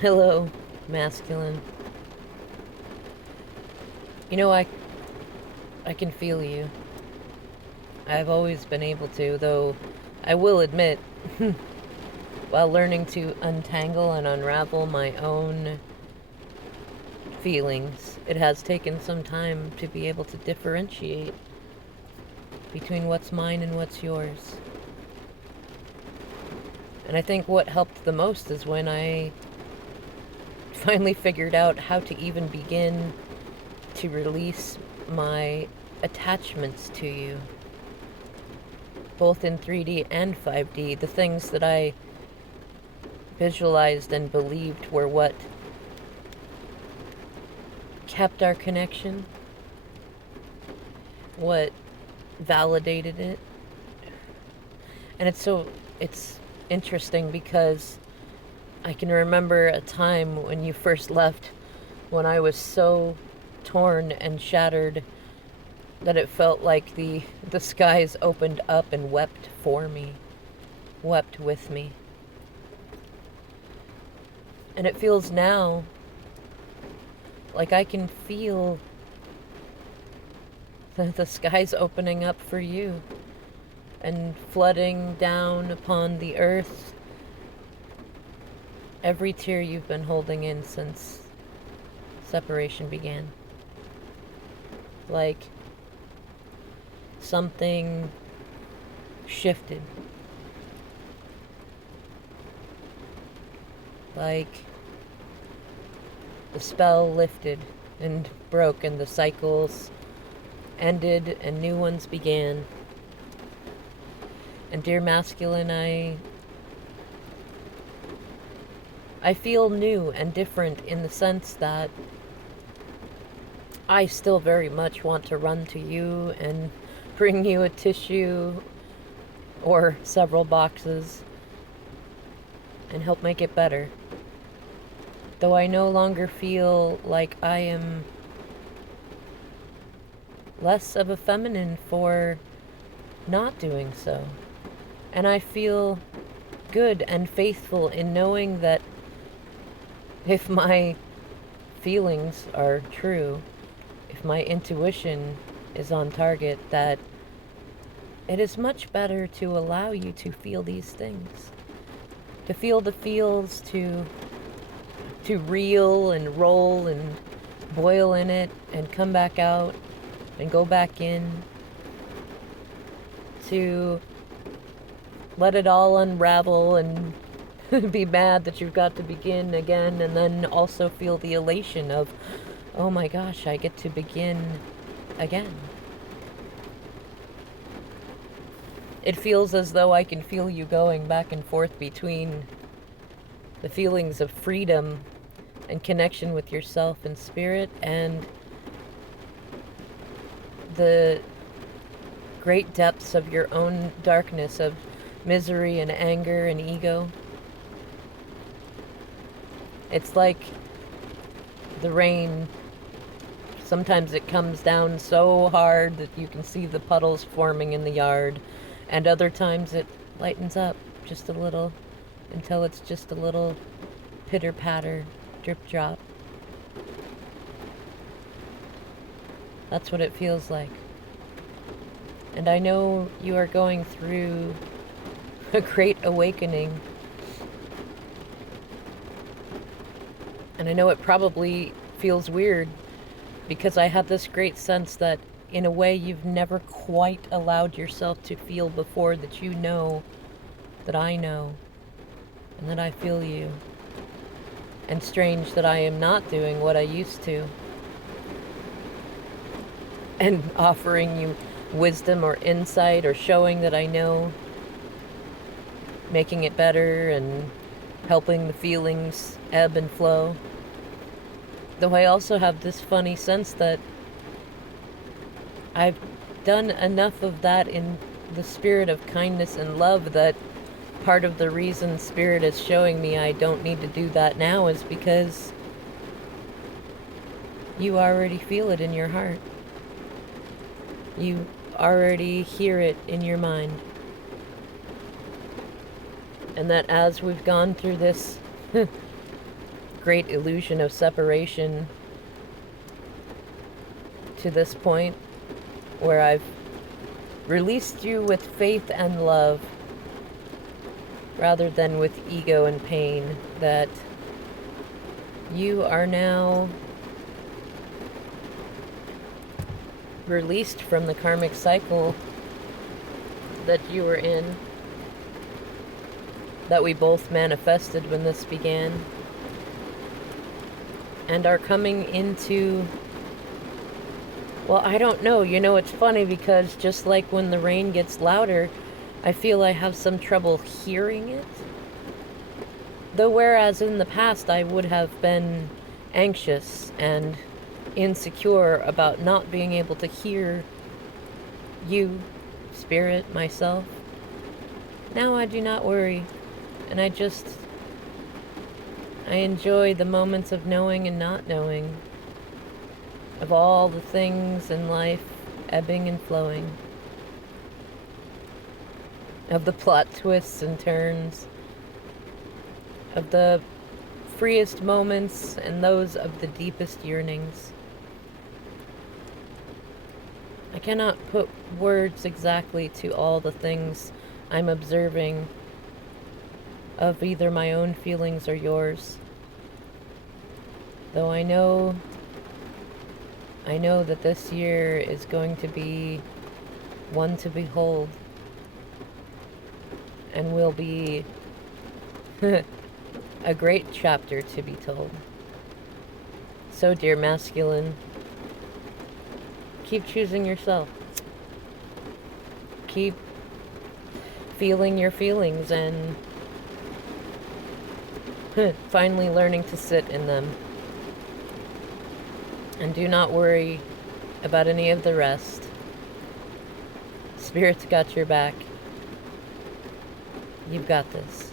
Hello, masculine. You know, I can feel you. I've always been able to, though I will admit, while learning to untangle and unravel my own feelings, it has taken some time to be able to differentiate between what's mine and what's yours. And I think what helped the most is when I finally figured out how to even begin to release my attachments to you, both in 3D and 5D. The things that I visualized and believed were what kept our connection, what validated it. And it's interesting because I can remember a time when you first left when I was so torn and shattered that it felt like the skies opened up and wept for me, wept with me. And it feels now like I can feel the skies opening up for you and flooding down upon the earth every tear you've been holding in since separation began. Like something shifted. Like the spell lifted and broke and the cycles ended and new ones began. And dear masculine, I feel new and different in the sense that I still very much want to run to you and bring you a tissue or several boxes and help make it better. Though I no longer feel like I am less of a feminine for not doing so. And I feel good and faithful in knowing that if my feelings are true, if my intuition is on target, that it is much better to allow you to feel these things. To feel the feels, to reel and roll and boil in it and come back out and go back in. To let it all unravel and be mad that you've got to begin again, and then also feel the elation of, oh my gosh, I get to begin again. It feels as though I can feel you going back and forth between the feelings of freedom and connection with yourself and spirit and the great depths of your own darkness of misery and anger and ego. It's like the rain. Sometimes it comes down so hard that you can see the puddles forming in the yard, and other times it lightens up just a little until it's just a little pitter patter, drip drop. That's what it feels like. And I know you are going through a great awakening. And I know it probably feels weird because I have this great sense that in a way you've never quite allowed yourself to feel before, that you know that I know and that I feel you. And strange that I am not doing what I used to and offering you wisdom or insight or showing that I know, making it better and helping the feelings ebb and flow. Though I also have this funny sense that I've done enough of that in the spirit of kindness and love that part of the reason Spirit is showing me I don't need to do that now is because you already feel it in your heart. You already hear it in your mind. And that as we've gone through this great illusion of separation to this point where I've released you with faith and love rather than with ego and pain, that you are now released from the karmic cycle that you were in, that we both manifested when this began, and are coming into, well, I don't know. You know, it's funny because just like when the rain gets louder, I feel I have some trouble hearing it. Though whereas in the past I would have been anxious and insecure about not being able to hear you, spirit, myself, now I do not worry. And I enjoy the moments of knowing and not knowing, of all the things in life ebbing and flowing, of the plot twists and turns, of the freest moments and those of the deepest yearnings. I cannot put words exactly to all the things I'm observing of either my own feelings or yours, though I know that this year is going to be one to behold, and will be a great chapter to be told. So, dear masculine, keep choosing yourself. Keep feeling your feelings and finally learning to sit in them. And do not worry about any of the rest. Spirit's got your back. You've got this.